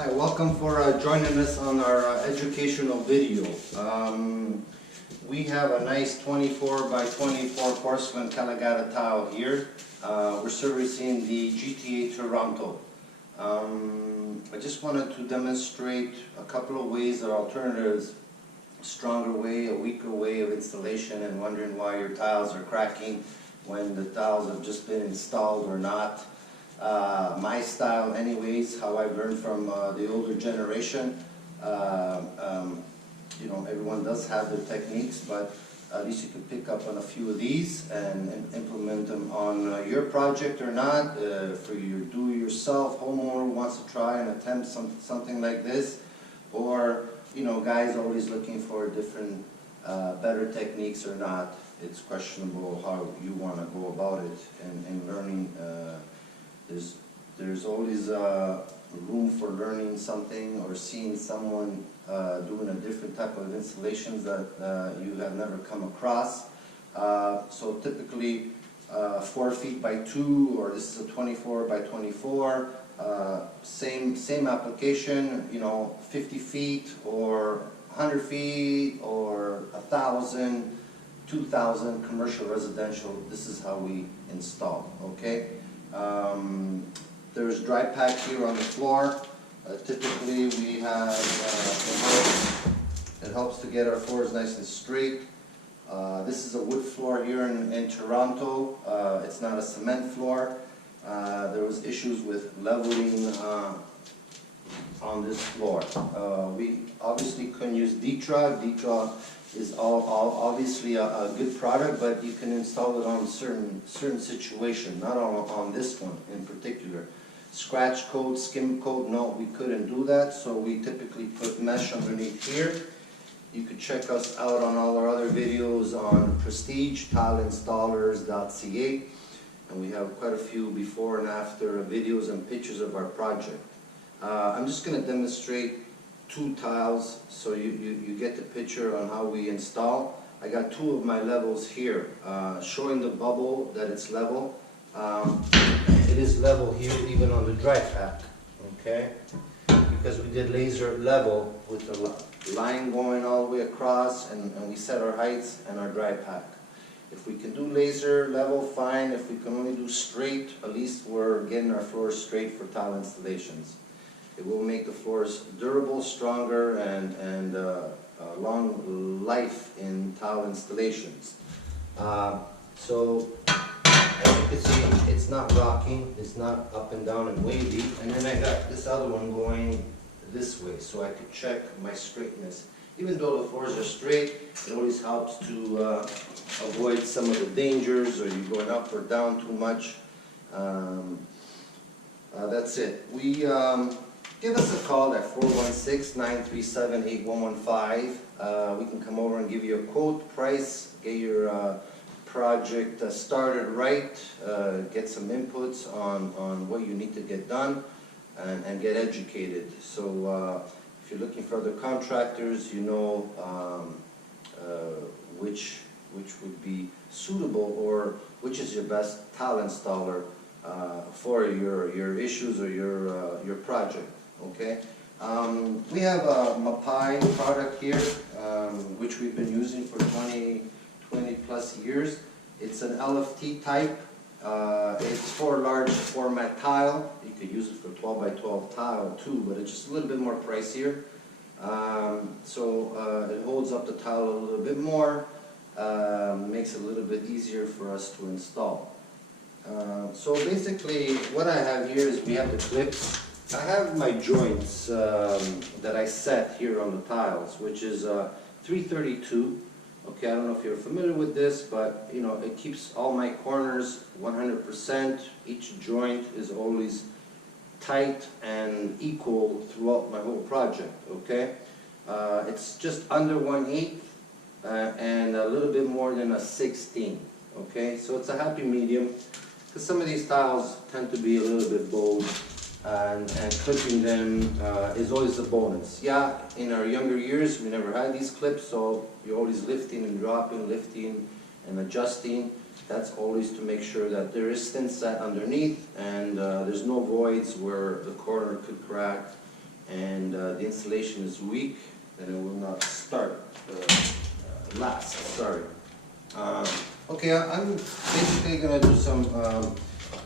Hi, welcome for joining us on our educational video. We have a nice 24 by 24 porcelain Calagata tile here. We're servicing the GTA Toronto. I just wanted to demonstrate a couple of ways or alternatives, a stronger way, a weaker way of installation, and wondering why your tiles are cracking when the tiles have just been installed or not. My style anyways, how I've learned from the older generation. You know, everyone does have their techniques, but at least you can pick up on a few of these and implement them on your project or not. For your do-it-yourself homeowner who wants to try and attempt something like this, or you know, guys always looking for different better techniques or not. It's questionable how you want to go about it and learning. There's always room for learning something or seeing someone doing a different type of installations that you have never come across. So typically 4 feet by 2, or this is a 24 by 24. Same application. You know, 50 feet or 100 feet or 1,000, 2,000 commercial, residential. This is how we install. Okay. There's dry pack here on the floor. Typically we have, it helps to get our floors nice and straight. This is a wood floor here in Toronto. It's not a cement floor. There was issues with leveling on this floor. We obviously couldn't use Ditra. Ditra is obviously a good product, but you can install it on certain situation, not on this one in particular. Scratch coat, skim coat, no, we couldn't do that, so we typically put mesh underneath here. You could check us out on all our other videos on prestigetilinstallers.ca, and we have quite a few before and after videos and pictures of our project. I'm just going to demonstrate 2 tiles so you get the picture on how we install. I got 2 of my levels here, showing the bubble that it's level. It is level here even on the dry pack, okay? Because we did laser level with the line going all the way across, and we set our heights and our dry pack. If we can do laser level, fine. If we can only do straight, at least we're getting our floors straight for tile installations. It will make the floors durable, stronger, and long life in tile installations. So as you can see, it's not rocking, it's not up and down and wavy. And then I got this other one going this way, so I could check my straightness. Even though the floors are straight, it always helps to avoid some of the dangers, or you going up or down too much. That's it. Give us a call at 416-937-8115. We can come over and give you a quote, price, get your project started right, get some inputs on what you need to get done, and get educated. So if you're looking for other contractors, you know which would be suitable, or which is your best tile installer for your issues or your project. Okay, we have a Mapai product here, which we've been using for 20 plus years. It's an LFT type. It's for large format tile. You could use it for 12 by 12 tile too, but it's just a little bit more pricier. So it holds up the tile a little bit more, makes it a little bit easier for us to install. So basically what I have here is we have the clips. I have my joints that I set here on the tiles, which is 332. Okay, I don't know if you're familiar with this, but you know, it keeps all my corners 100%. Each joint is always tight and equal throughout my whole project. Okay, it's just under 1/8 and a little bit more than a 16. Okay, so it's a happy medium, because some of these tiles tend to be a little bit bold, and clipping them is always a bonus. Yeah, in our younger years we never had these clips, so you're always lifting and dropping, lifting and adjusting. That's always to make sure that there is thinset underneath, and there's no voids where the corner could crack and the installation is weak, then it will not start, last, sorry. Okay, I'm basically going to do some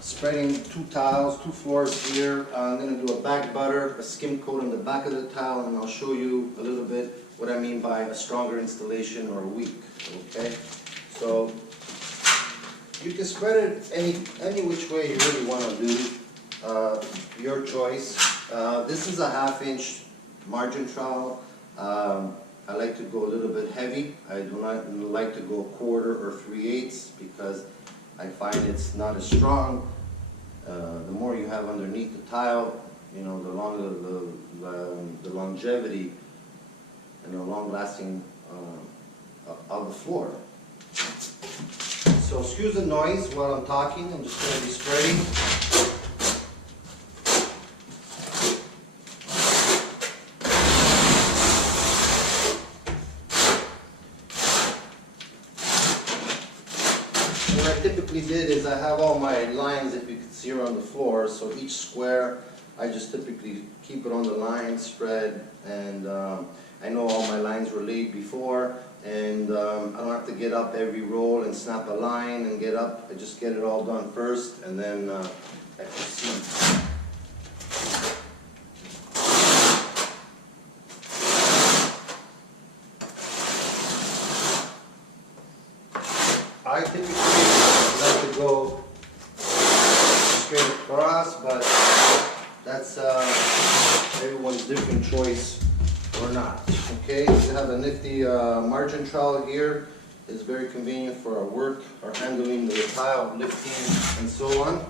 spreading 2 tiles, 2 floors here. I'm going to do a back butter, a skim coat on the back of the tile, and I'll show you a little bit what I mean by a stronger installation or weak. Okay, so you can spread it any which way you really want to do. Your choice. This is a 1/2 inch margin trowel. I like to go a little bit heavy. I do not like to go 1/4 or 3/8 because I find it's not as strong. The more you have underneath the tile, you know, the longer the longevity and the long-lasting of the floor. So excuse the noise while I'm talking. I'm just going to be spreading. What I typically did is I have all my lines, if you can see, are on the floor. So each square, I just typically keep it on the line, spread, and I know all my lines were laid before, and I don't have to get up every roll and snap a line and get up. I just get it all done first, and then I proceed. I typically like to go straight across, but that's everyone's different choice or not. Okay, we have a nifty margin trowel here. It's very convenient for our work, our handling the tile, lifting, and so on.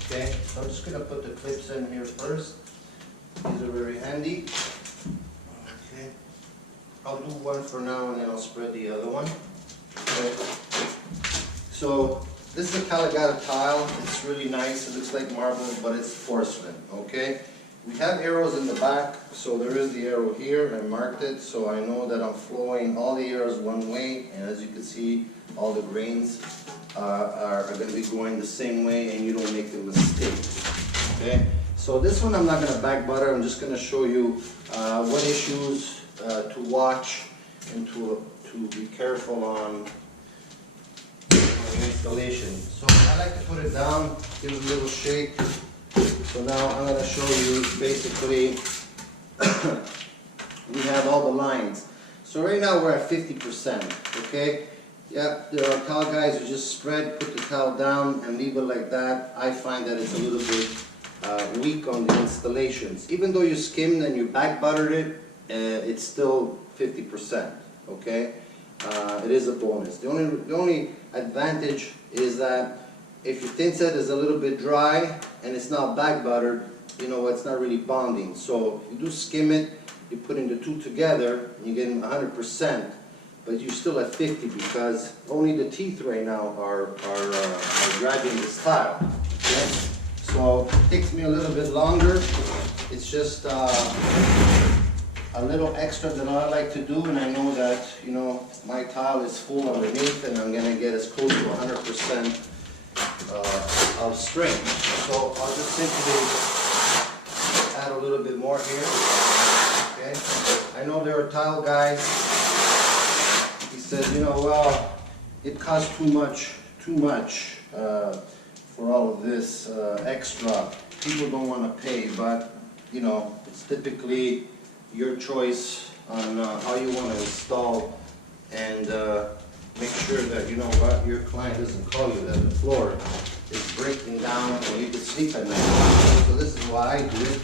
Okay, so I'm just going to put the clips in here first. These are very handy. Okay, I'll do one for now and then I'll spread the other one. Okay. So this is a Caligata tile. It's really nice. It looks like marble, but it's porcelain. Okay. We have arrows in the back, so there is the arrow here. I marked it, so I know that I'm flowing all the arrows one way, and as you can see, all the grains are going to be going the same way, and you don't make the mistake. Okay. So this one I'm not going to back butter. I'm just going to show you what issues to watch and to be careful on installation. So I like to put it down, give it a little shake. So now I'm going to show you basically we have all the lines. So right now we're at 50%. Okay. Yeah, there are towel guys who just spread, put the towel down and leave it like that. I find that it's a little bit weak on the installations. Even though you skimmed and you back buttered it, it's still 50%. Okay. It is a bonus. The only advantage is that if your thinset is a little bit dry and it's not back buttered, you know, it's not really bonding. So you do skim it, you put in the two together, and you get 100%, but you're still at 50 because only the teeth right now are grabbing this tile. Okay? So it takes me a little bit longer. It's just a little extra that I like to do, and I know that, you know, my tile is full underneath and I'm going to get as close to 100% of strength. So I'll just simply add a little bit more here. Okay. I know there are tile guys, he says, you know, well, it costs too much for all of this extra. People don't want to pay, but, you know, it's typically your choice on how you want to install, and make sure that, you know what, your client doesn't call you that the floor is breaking down and you can sleep at night. So this is why I do it.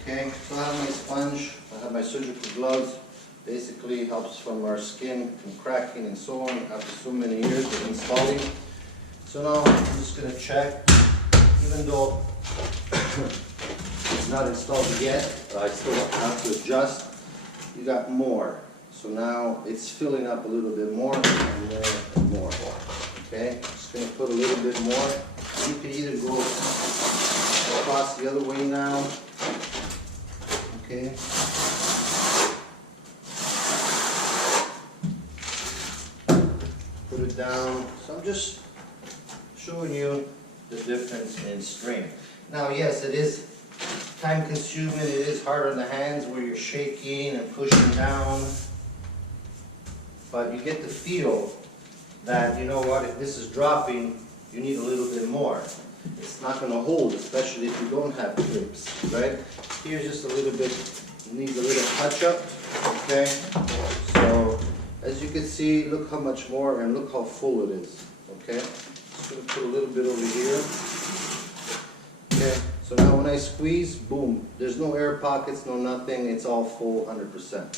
Okay, so I have my sponge, I have my surgical gloves. Basically helps from our skin from cracking and so on after so many years of installing. So now I'm just going to check, even though it's not installed yet, I still have to adjust. You got more. So now it's filling up a little bit more and more and more. Okay, just going to put a little bit more. You can either go across the other way now. Okay. Put it down. So I'm just showing you the difference in strength. Now, yes, it is time consuming, it is hard on the hands where you're shaking and pushing down. But you get the feel that, you know what, if this is dropping, you need a little bit more. It's not going to hold, especially if you don't have clips, right? Here's just a little bit, needs a little touch up, okay? So, as you can see, look how much more and look how full it is, okay? Just going to put a little bit over here. Okay, so now when I squeeze, boom, there's no air pockets, no nothing, it's all full 100%.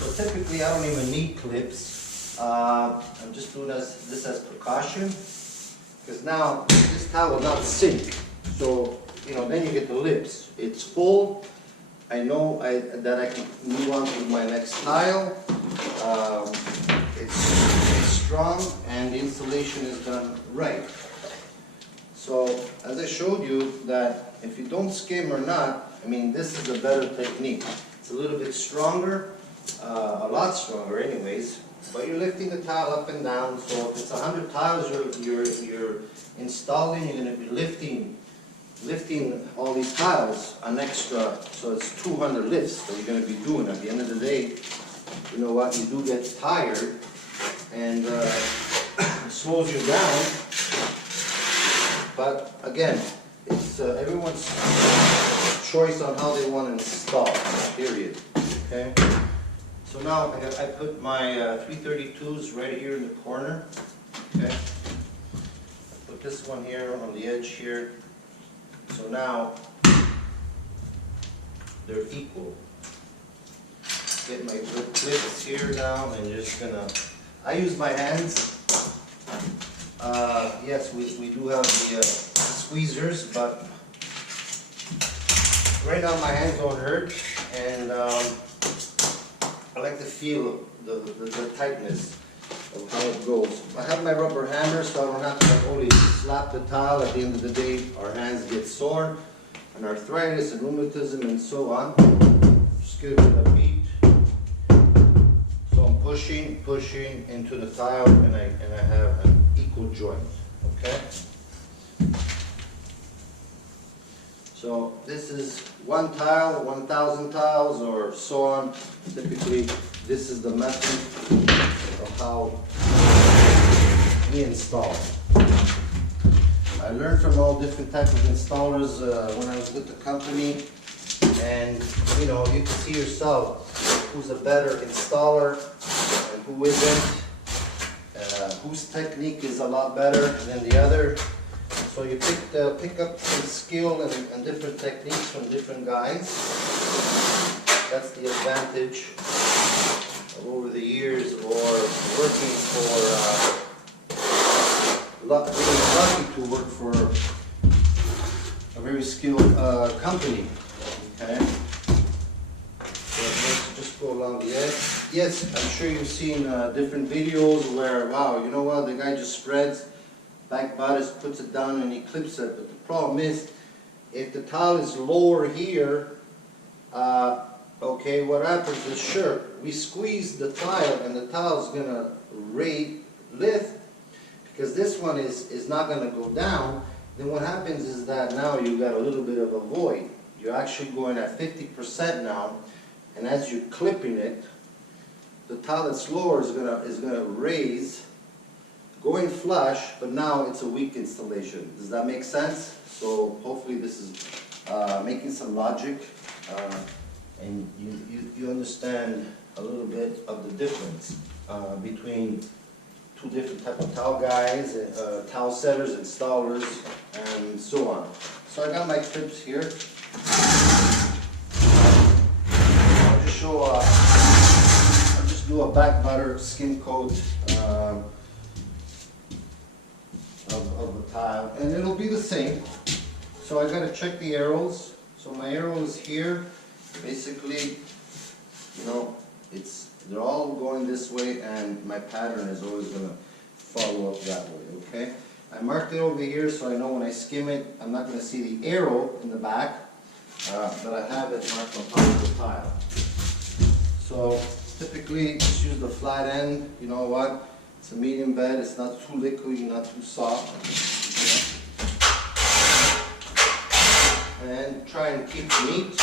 So typically I don't even need clips. I'm just doing this as precaution, because now this towel will not sink. So, you know, then you get the lips. It's full. I know that I can move on to my next tile. It's strong and the installation is done right. So as I showed you, that if you don't skim or not, I mean, this is a better technique. It's a little bit stronger, a lot stronger anyways, but you're lifting the tile up and down. So if it's 100 tiles you're installing, you're going to be lifting all these tiles an extra, so it's 200 lifts that you're going to be doing. At the end of the day, you know what, you do get tired, and it slows you down. But again, it's everyone's choice on how they want to install, period. Okay? So now I put my 332s right here in the corner. Okay? I put this one here on the edge here. So now they're equal. Get my clips here down and just gonna, I use my hands. Yes, we do have the squeezers, but right now my hands don't hurt, and I like to feel the tightness of how it goes. I have my rubber hammer, so I don't have to only slap the tile. At the end of the day, our hands get sore, and arthritis and rheumatism and so on. Just give it a beat. So I'm pushing into the tile, and I have an equal joint. Okay. So this is one tile, 1,000 tiles, or so on. Typically, this is the method of how we install. I learned from all different types of installers when I was with the company, and you know, you can see yourself who's a better installer and who isn't, whose technique is a lot better than the other. So you pick up some skill and different techniques from different guys. That's the advantage of over the years, or working for, being lucky to work for a very skilled company. Okay. So let's just go along the edge. Yes, I'm sure you've seen different videos where, wow, you know what, the guy just spreads back bodice, puts it down and he clips it. But the problem is, if the tile is lower here, okay, what happens is, sure, we squeeze the tile and the tile is going to lift, because this one is not going to go down. Then what happens is that now you got a little bit of a void. You're actually going at 50% now, and as you're clipping it, the tile that's lower is gonna raise, going flush, but now it's a weak installation. Does that make sense? So hopefully this is making some logic, and you understand a little bit of the difference between two different type of tile guys, tile setters, installers, and so on. So I got my clips here. I'll just show I'll just do a back butter skim coat of the tile, and it'll be the same. So I gotta check the arrows. So my arrow is here. Basically, you know, they're all going this way, and my pattern is always gonna follow up that way. Okay. I marked it over here so I know when I skim it, I'm not gonna see the arrow in the back, but I have it marked on top of the tile. So typically, just use the flat end. You know what? It's a medium bed, it's not too liquidy, not too soft. And try and keep it neat.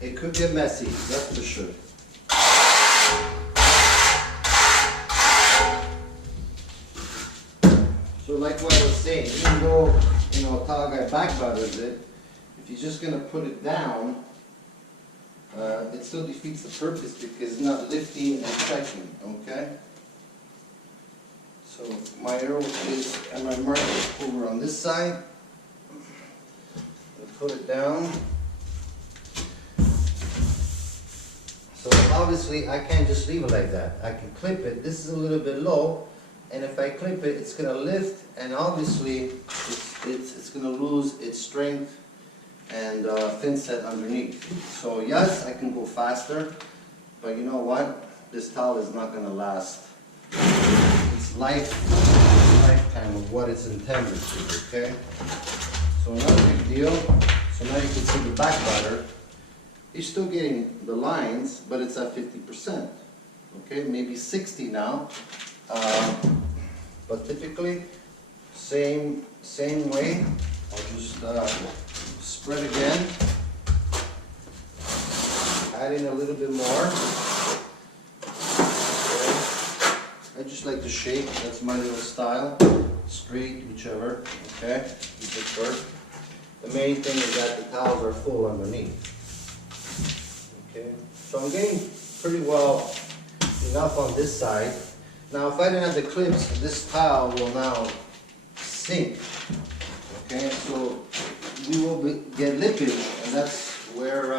It could get messy, that's for sure. So like what I was saying, even though, you know, a tile guy back butters it, if you're just going to put it down, it still defeats the purpose because it's not lifting and checking, okay? So my arrow is, and my marker is over on this side. I'll put it down. So obviously I can't just leave it like that. I can clip it. This is a little bit low, and if I clip it, it's going to lift, and obviously it's going to lose its strength and thinset underneath. So yes, I can go faster, but you know what? This towel is not going to last its lifetime of what it's intended to, okay? So not a big deal. So now you can see the back butter. You're still getting the lines, but it's at 50%, okay? Maybe 60 now, but typically same way. I'll just spread again, add in a little bit more. Okay. I just like to shape, that's my little style, straight, whichever, okay, you prefer. The main thing is that the towels are full underneath. Okay, so I'm getting pretty well enough on this side. Now if I didn't have the clips, this tile will now sink. Okay, so we will get lippage, and that's where,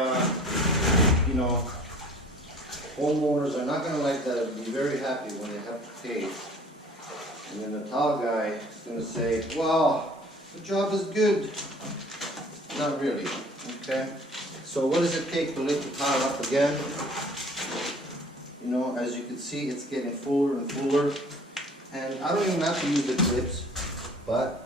you know, homeowners are not going to like that, be very happy when they have to pay. And then the tile guy is going to say, well, the job is good. Not really, okay? So what does it take to lift the tile up again? You know, as you can see, it's getting fuller and fuller. And I don't even have to use the clips, but